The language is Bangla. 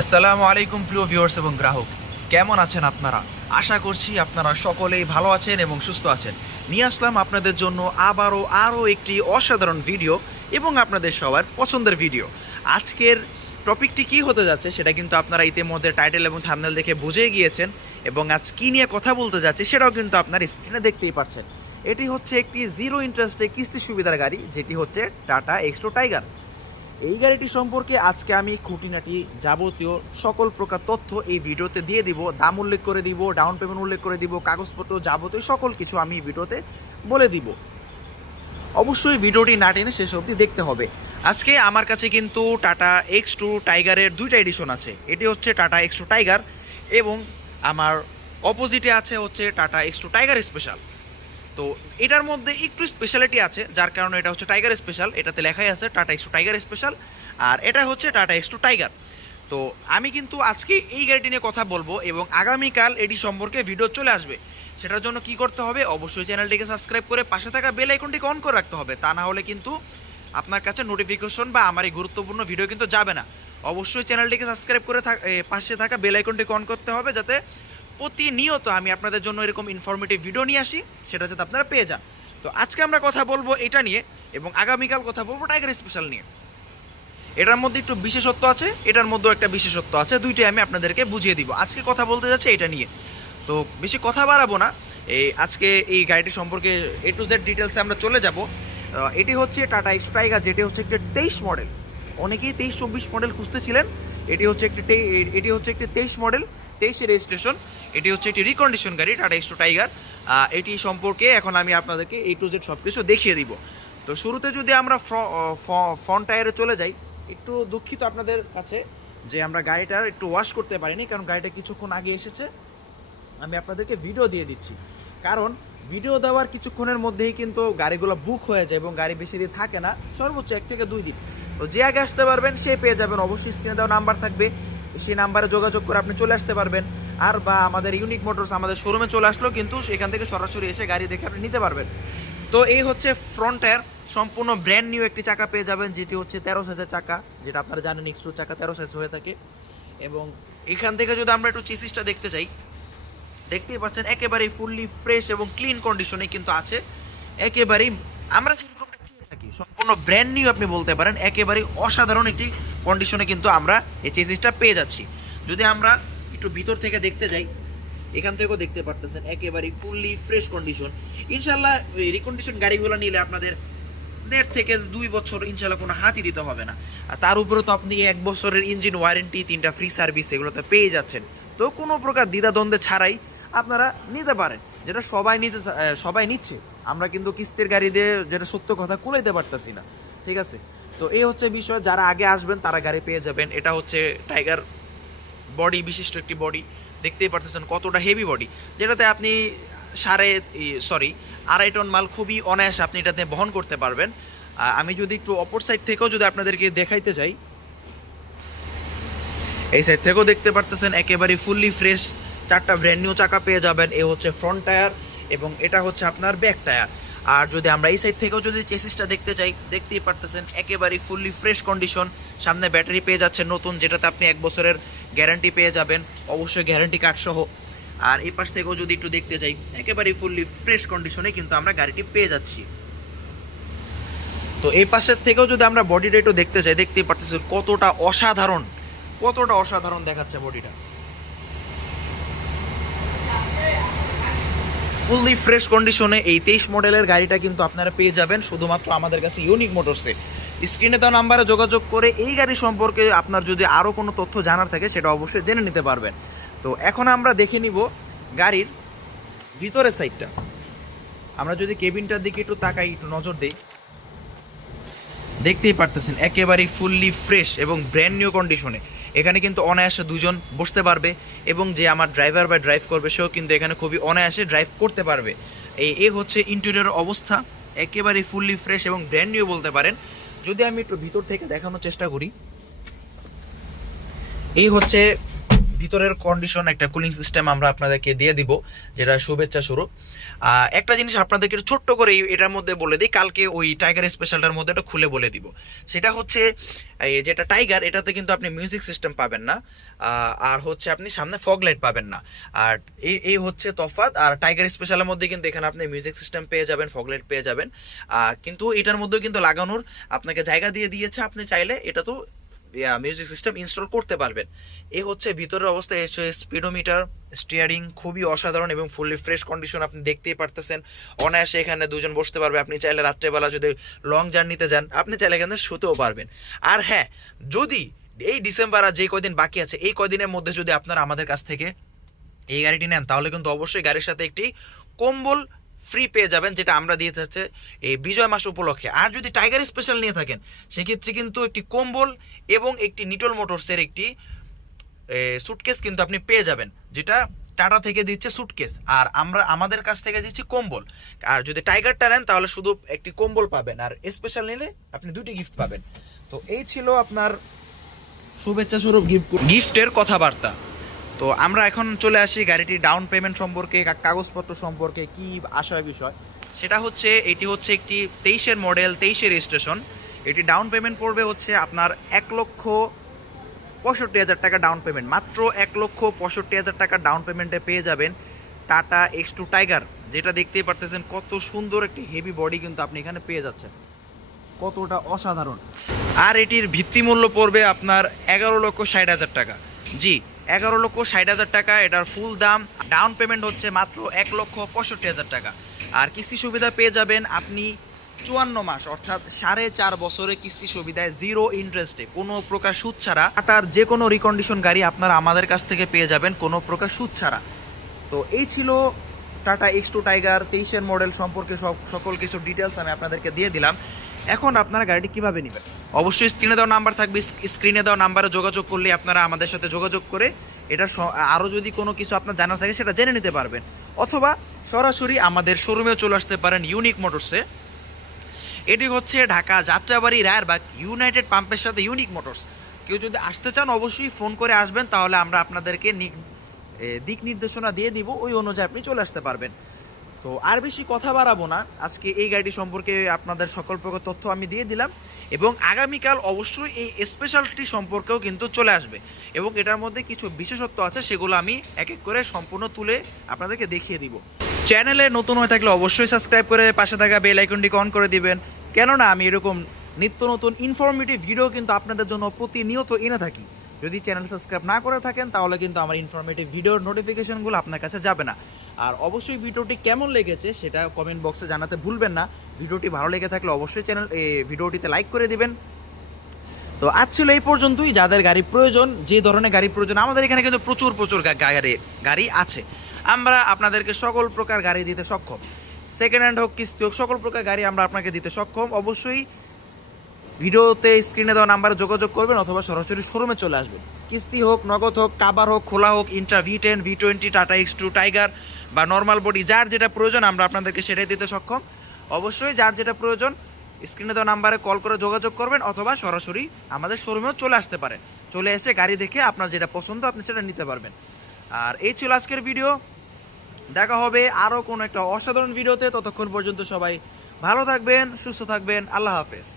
আসসালামু আলাইকুম প্রিয় ভিউয়ার্স এবং গ্রাহক। কেমন আছেন আপনারা? আশা করছি আপনারা সকলেই ভালো আছেন এবং সুস্থ আছেন। নিয়ে আসলাম আপনাদের জন্য আবারও আরও একটি অসাধারণ ভিডিও এবং আপনাদের সবার পছন্দের ভিডিও আজকের টপিকটি কি হতে যাচ্ছে সেটা কিন্তু আপনারা ইতিমধ্যে টাইটেল এবং থামনেল দেখে বুঝে গিয়েছেন এবং আজ কী নিয়ে কথা বলতে যাচ্ছে সেটাও কিন্তু আপনার স্ক্রিনে দেখতেই পাচ্ছেন এটি হচ্ছে একটি জিরো ইন্টারেস্টে কিস্তি সুবিধার গাড়ি, যেটি হচ্ছে টাটা এক্সট্রো টাইগার এই গাড়িটি সম্পর্কে আজকে আমি খুঁটিনাটি যাবতীয় সকল প্রকার তথ্য এই ভিডিওতে দিয়ে দিব, দাম উল্লেখ করে দিব ডাউন পেমেন্ট উল্লেখ করে দিব, কাগজপত্র যাবতীয় সকল কিছু আমি ভিডিওতে বলে দিব। অবশ্যই ভিডিওটি না টেনে শেষ অবধি দেখতে হবে। আজকে আমার কাছে কিন্তু টাটা এক্স টু টাইগারের দুইটা এডিশন আছে। এটি হচ্ছে টাটা এক্স টু টাইগার এবং আমার অপোজিটে আছে হচ্ছে Tata X two tiger special তো এটার মধ্যে একটু স্পেশালিটি আছে, যার কারণে এটা হচ্ছে টাইগার স্পেশাল এটাতে লেখাই আছে টাটা এক্স টাইগার স্পেশাল আর এটা হচ্ছে টাটা এক্স টাইগার তো আমি কিন্তু আজকে এই গাড়িটি নিয়ে কথা বলব এবং আগামীকাল এটি সম্পর্কে ভিডিও চলে আসবে। সেটার জন্য কি করতে হবে? অবশ্যই চ্যানেলটিকে সাবস্ক্রাইব করে পাশে থাকা বেল আইকনটিকে অন করে রাখতে হবে। তা না হলে কিন্তু আপনার কাছে নোটিফিকেশন বা আমার এই গুরুত্বপূর্ণ ভিডিও কিন্তু যাবে না। অবশ্যই চ্যানেলটিকে সাবস্ক্রাইব করে পাশে থাকা বেল আইকনটিকে অন করতে হবে যাতে প্রতিনিয়ত আমি আপনাদের জন্য এরকম ইনফরমেটিভ ভিডিও নিয়ে আসি, সেটা যাতে আপনারা পেয়ে যান। তো আজকে আমরা কথা বলব এটা নিয়ে এবং আগামীকাল কথা বলব টাইগার স্পেশাল নিয়ে। এটার মধ্যে একটু বিশেষত্ব আছে, এটার মধ্যেও একটা বিশেষত্ব আছে, দুইটাই আমি আপনাদেরকে বুঝিয়ে দিব। আজকে কথা বলতে যাচ্ছে এটা নিয়ে। তো বেশি কথা বাড়াবো না, এই আজকে এই গাড়িটি সম্পর্কে এ টু জেড ডিটেলসে আমরা চলে যাব। এটি হচ্ছে টাটা এক্স টাইগার যেটি হচ্ছে একটি তেইশ মডেল অনেকেই তেইশ, চব্বিশ মডেল খুঁজতেছিলেন। এটি হচ্ছে একটি এটি হচ্ছে একটি তেইশ মডেল তেইশে রেজিস্ট্রেশন এটি হচ্ছে একটি রিকন্ডিশন গাড়ি টাটা এক্স টু টাইগার এটি সম্পর্কে এখন আমি আপনাদেরকে এই টু জেড সব কিছু দেখিয়ে দিব। তো শুরুতে যদি আমরা ফ্রন্ট টায়ারে চলে যাই, একটু দুঃখিত আপনাদের কাছে যে আমরা গাড়িটার একটু ওয়াশ করতে পারিনি, কারণ গাড়িটা কিছুক্ষণ আগে এসেছে। আমি আপনাদেরকে ভিডিও দিয়ে দিচ্ছি। কারণ ভিডিও দেওয়ার কিছুক্ষণের মধ্যেই কিন্তু গাড়িগুলো বুক হয়ে যায় এবং গাড়ি বেশি দিন থাকে না, সর্বোচ্চ এক থেকে দুই দিন। তো যে আগে আসতে পারবেন, সে পেয়ে যাবেন। অবশ্যই স্ক্রিনে দেওয়া নাম্বার থাকবে। সেই নাম্বারে যোগাযোগ করে আপনি চলে আসতে পারবেন। আর বা আমাদের ইউনিক মোটরস আমাদের শোরুমে চলে আসলো, কিন্তু সেখান থেকে সরাসরি এসে গাড়ি দেখে আপনি নিতে পারবেন। তো এই হচ্ছে ফ্রন্ট টায়ার সম্পূর্ণ ব্র্যান্ড নিউ একটি চাকা পেয়ে যাবেন, যেটি হচ্ছে তেরো সাইজের চাকা, যেটা আপনারা জানেন এক্সট্রো চাকা তেরো সাইজ হয়ে থাকে। এবং এখান থেকে যদি আমরা একটু চেসিসটা দেখতে চাই দেখতেই পাচ্ছেন একেবারেই ফুললি ফ্রেশ এবং ক্লিন কন্ডিশনে কিন্তু আছে। একেবারেই আমরা যেরকমটা চেয়ে থাকি, সম্পূর্ণ ব্র্যান্ড নিউ আপনি বলতে পারেন, একেবারেই অসাধারণ একটি কন্ডিশনে কিন্তু আমরা এই চেসিসটা পেয়ে যাচ্ছি। যদি আমরা একটু ভিতর থেকে দেখতে যাই, এখান থেকেও দেখতে পারতেছেন, একেবারেই ফুললি ফ্রেশ কন্ডিশন ইনশাল্লাহ রিকন্ডিশন গাড়িগুলো নিলে আপনাদের দেড় থেকে দুই বছর ইনশাল্লাহ কোনো হাতই দিতে হবে না। আর তার উপরে তো আপনি এক বছরের ইঞ্জিন ওয়ারেন্টি তিনটা ফ্রি সার্ভিস এগুলোতে পেয়ে যাচ্ছেন। তো কোনো প্রকার দ্বিধাদ্বন্দ্বে ছাড়াই আপনারা নিতে পারেন, যেটা সবাই নিতে সবাই নিচ্ছে। আমরা কিন্তু কিস্তির গাড়ি দিয়ে যেটা সত্য কথা কুলাইতে পারতেছি না, ঠিক আছে? তো এই হচ্ছে বিষয়, যারা আগে আসবেন তারা গাড়ি পেয়ে যাবেন। এটা হচ্ছে টাইগার বডি বিশিষ্ট একটি বডি দেখতেই পারতেছেন কতটা হেভি বডি যেটাতে আপনি সাড়ে সরি আড়াই টন মাল খুবই অনায়াসে আপনি এটাতে বহন করতে পারবেন। আমি যদি একটু অপর সাইড থেকেও যদি আপনাদেরকে দেখাইতে চাই এই সাইড থেকেও দেখতে পারতেছেন একেবারে ফুললি ফ্রেশ চারটা ব্র্যান্ড নিউ চাকা পেয়ে যাবেন, এ হচ্ছে ফ্রন্ট টায়ার এবং এটা হচ্ছে আপনার ব্যাক টায়ার আর যদি আমরা এই সাইড থেকেও যদি চেসিসটা দেখতে চাই, দেখতেই পারতেছেন, একেবারেই ফুললি ফ্রেশ কন্ডিশন সামনে ব্যাটারি পেয়ে যাচ্ছেন নতুন, যেটাতে আপনি এক বছরের গ্যারান্টি পেয়ে যাবেন। অবশ্যই গ্যারান্টি কার্ড সহ। আর এই পাশ থেকেও যদি একটু দেখতে যাই, একেবারেই ফুললি ফ্রেশ কন্ডিশনে কিন্তু আমরা গাড়িটি পেয়ে যাচ্ছি। তো এই পাশের থেকেও যদি আমরা বডিটা একটু দেখতে চাই দেখতেই পারতেছি কতটা অসাধারণ কতটা অসাধারণ দেখাচ্ছে বডিটা ফুললি ফ্রেশ কন্ডিশনে এই তেইশ মডেলের গাড়িটা কিন্তু আপনারা পেয়ে যাবেন। শুধুমাত্র আমাদের কাছে ইউনিক মোটরসে স্ক্রিনে দেওয়া নাম্বারে যোগাযোগ করে এই গাড়ি সম্পর্কে আপনার যদি আরও কোনো তথ্য জানার থাকে, সেটা অবশ্যই জেনে নিতে পারবেন। তো এখন আমরা দেখে নিব গাড়ির ভিতরের সাইডটা আমরা যদি কেবিনটার দিকে একটু তাকাই, একটু নজর দিই। দেখতেই পারতেছেন, একেবারেই ফুললি ফ্রেশ এবং ব্র্যান্ড নিউ কন্ডিশনে এখানে কিন্তু অনায়াসে দুজন বসতে পারবে এবং যে আমার ড্রাইভার বা ড্রাইভ করবে, সেও কিন্তু এখানে খুবই অনায়াসে ড্রাইভ করতে পারবে। এই, এ হচ্ছে ইন্টেরিয়র অবস্থা, একেবারে ফুললি ফ্রেশ এবং ব্র্যান্ড নিউ বলতে পারেন। যদি আমি একটু ভিতর থেকে দেখানোর চেষ্টা করি, এই হচ্ছে ভিতরের কন্ডিশন একটা কুলিং সিস্টেম আমরা আপনাদেরকে দিয়ে দিব, যেটা শুভেচ্ছা স্বরূপ। একটা জিনিস আপনাদেরকে ছোট্ট করে এটার মধ্যে বলে দিই, কালকে ওই টাইগার স্পেশালটার মধ্যে এটা খুলে বলে দিব। সেটা হচ্ছে যেটা টাইগার এটাতে কিন্তু আপনি মিউজিক সিস্টেম পাবেন না আর হচ্ছে আপনি সামনে ফগ লাইট পাবেন না। আর এই এই হচ্ছে তফাৎ, আর টাইগার স্পেশালের মধ্যে কিন্তু এখানে আপনি মিউজিক সিস্টেম পেয়ে যাবেন ফগ লাইট পেয়ে যাবেন। কিন্তু এটার মধ্যেও কিন্তু লাগানোর আপনাকে জায়গা দিয়ে দিয়েছে, আপনি চাইলে এটা তো মিউজিক সিস্টেম ইনস্টল করতে পারবেন। এ হচ্ছে ভিতরের অবস্থা হচ্ছে স্পিডোমিটার স্টিয়ারিং খুবই অসাধারণ এবং ফুললি ফ্রেশ কন্ডিশন আপনি দেখতেই পারতেছেন। অনায়াসে এখানে দুজন বসতে পারবে, আপনি চাইলে রাত্রেবেলা যদি লং জার্নিতে যান, আপনি চাইলে এখানে শুতেও পারবেন। আর হ্যাঁ যদি এই ডিসেম্বর আর যে কয়দিন বাকি আছে, এই কয়দিনের মধ্যে যদি আপনারা আমাদের কাছ থেকে এই গাড়িটি নেন, তাহলে কিন্তু অবশ্যই গাড়ির সাথে একটি কম্বল ফ্রি পেয়ে যাবেন, যেটা আমরা দিয়ে যাচ্ছে এই বিজয় মাস উপলক্ষে। আর যদি টাইগার স্পেশাল নিয়ে থাকেন, সেক্ষেত্রে কিন্তু একটি কম্বল এবং একটি নিটল মোটরসের একটি সুটকেস কিন্তু আপনি পেয়ে যাবেন, যেটা টাটা থেকে দিচ্ছে সুটকেস আর আমরা, আমাদের কাছ থেকে দিচ্ছি কম্বল। আর যদি টাইগারটা নেন, তাহলে শুধু একটি কম্বল পাবেন, আর স্পেশাল নিলে আপনি দুটি গিফট পাবেন। তো এই ছিল আপনার শুভেচ্ছা স্বরূপ গিফট গিফটের কথাবার্তা। তো আমরা এখন চলে আসি গাড়িটির ডাউন পেমেন্ট সম্পর্কে কাগজপত্র সম্পর্কে, কি আশয় বিষয়। সেটা হচ্ছে, এটি হচ্ছে একটি তেইশের মডেল তেইশের রেজিস্ট্রেশন এটি ডাউন পেমেন্ট পড়বে হচ্ছে আপনার এক লক্ষ পঁয়ষট্টি হাজার টাকা ডাউন পেমেন্ট মাত্র এক লক্ষ পঁয়ষট্টি হাজার টাকা ডাউন পেমেন্টে পেয়ে যাবেন টাটা এক্স টু টাইগার যেটা দেখতেই পারতেছেন, কত সুন্দর একটি হেভি বডি কিন্তু আপনি এখানে পেয়ে যাচ্ছেন। কতটা অসাধারণ। আর এটির ভিত্তিমূল্য পড়বে আপনার এগারো লক্ষ ষাট হাজার টাকা। জি, এগারো লক্ষ ষাট হাজার টাকা, এটার ফুল দাম। ডাউন পেমেন্ট হচ্ছে মাত্র এক লক্ষ পঁয়ষট্টি হাজার টাকা। আর কিস্তি সুবিধা পেয়ে যাবেন আপনি চুয়ান্ন মাস, অর্থাৎ সাড়ে চার বছরের কিস্তি সুবিধায় জিরো ইন্টারেস্টে কোনো প্রকার সুদ ছাড়া টাটার যে কোনো রিকন্ডিশন গাড়ি আপনারা আমাদের কাছ থেকে পেয়ে যাবেন, কোনো প্রকার সুদ ছাড়া। তো এই ছিল টাটা এক্স টু টাইগার তেইশের মডেল সম্পর্কে সব, সকল কিছু ডিটেলস আমি আপনাদেরকে দিয়ে দিলাম। এখন আপনারা গাড়িটি কীভাবে নেবেন? অবশ্যই স্ক্রিনে দেওয়া নাম্বার থাকবে। স্ক্রিনে দেওয়া নাম্বারে যোগাযোগ করলে আপনারা আমাদের সাথে যোগাযোগ করে এটা আরও যদি কোনো কিছু আপনার জানা থাকে সেটা জেনে নিতে পারবেন। অথবা সরাসরি আমাদের শোরুমেও চলে আসতে পারেন ইউনিক মোটরসে এটি হচ্ছে ঢাকা যাত্রাবাড়ি রায়েরবাগ ইউনাইটেড পাম্পের সাথে ইউনিক মোটরস কেউ যদি আসতে চান অবশ্যই ফোন করে আসবেন, তাহলে আমরা আপনাদেরকে দিক নির্দেশনা দিয়ে দিব। ওই অনুযায়ী আপনি চলে আসতে পারবেন। তো আর বেশি কথা বাড়াবো না। আজকে এই গাড়িটি সম্পর্কে আপনাদের সকল প্রকার তথ্য আমি দিয়ে দিলাম এবং আগামীকাল অবশ্যই এই স্পেশালটি সম্পর্কেও কিন্তু চলে আসবে এবং এটার মধ্যে কিছু বিশেষত্ব আছে, সেগুলো আমি এক এক করে সম্পূর্ণ তুলে আপনাদেরকে দেখিয়ে দিব। চ্যানেলে নতুন হয়ে থাকলে অবশ্যই সাবস্ক্রাইব করে পাশে থাকা বেল আইকনটিকে অন করে দিবেন। কেননা আমি এরকম নিত্য নতুন ইনফরমেটিভ ভিডিও কিন্তু আপনাদের জন্য প্রতিনিয়ত এনে থাকি। যদি চ্যানেল সাবস্ক্রাইব না করে থাকেন, তাহলে কিন্তু আমার ইনফরমেটিভ ভিডিওর নোটিফিকেশনগুলো আপনার কাছে যাবে না। আর অবশ্যই ভিডিওটি কেমন লেগেছে সেটা কমেন্ট বক্সে জানাতে ভুলবেন না। ভিডিওটি ভালো লেগে থাকলে অবশ্যই চ্যানেল ভিডিওটিতে লাইক করে দিবেন। তো আজ ছিল এই পর্যন্তই। যাদের গাড়ি প্রয়োজন, যে ধরনের গাড়ি প্রয়োজন, আমাদের এখানে কিন্তু প্রচুর প্রচুর গাড়ি গাড়ি আছে। আমরা আপনাদেরকে সকল প্রকার গাড়ি দিতে সক্ষম। সেকেন্ড হ্যান্ড হোক, কিস্তি হোক, সকল প্রকার গাড়ি আমরা আপনাকে দিতে সক্ষম। অবশ্যই ভিডিওতে স্ক্রিনে দেওয়া নাম্বারে যোগাযোগ করবেন অথবা সরাসরি শোরুমে চলে আসবেন। কিস্তি হোক, নগদ হোক, কাবার হোক, খোলা হোক Intra V ten V twenty Tata X two tiger বা নর্মাল বডি যার যেটা প্রয়োজন, আমরা আপনাদেরকে সেটাই দিতে সক্ষম। অবশ্যই যার যেটা প্রয়োজন, স্ক্রিনে দেওয়া নাম্বারে কল করে যোগাযোগ করবেন অথবা সরাসরি আমাদের শোরুমেও চলে আসতে পারেন। চলে এসে গাড়ি দেখে আপনার যেটা পছন্দ, আপনি সেটা নিতে পারবেন। আর এই ছিল আজকের ভিডিও। দেখা হবে আরও কোনো একটা অসাধারণ ভিডিওতে। ততক্ষণ পর্যন্ত সবাই ভালো থাকবেন, সুস্থ থাকবেন। আল্লাহ হাফেজ।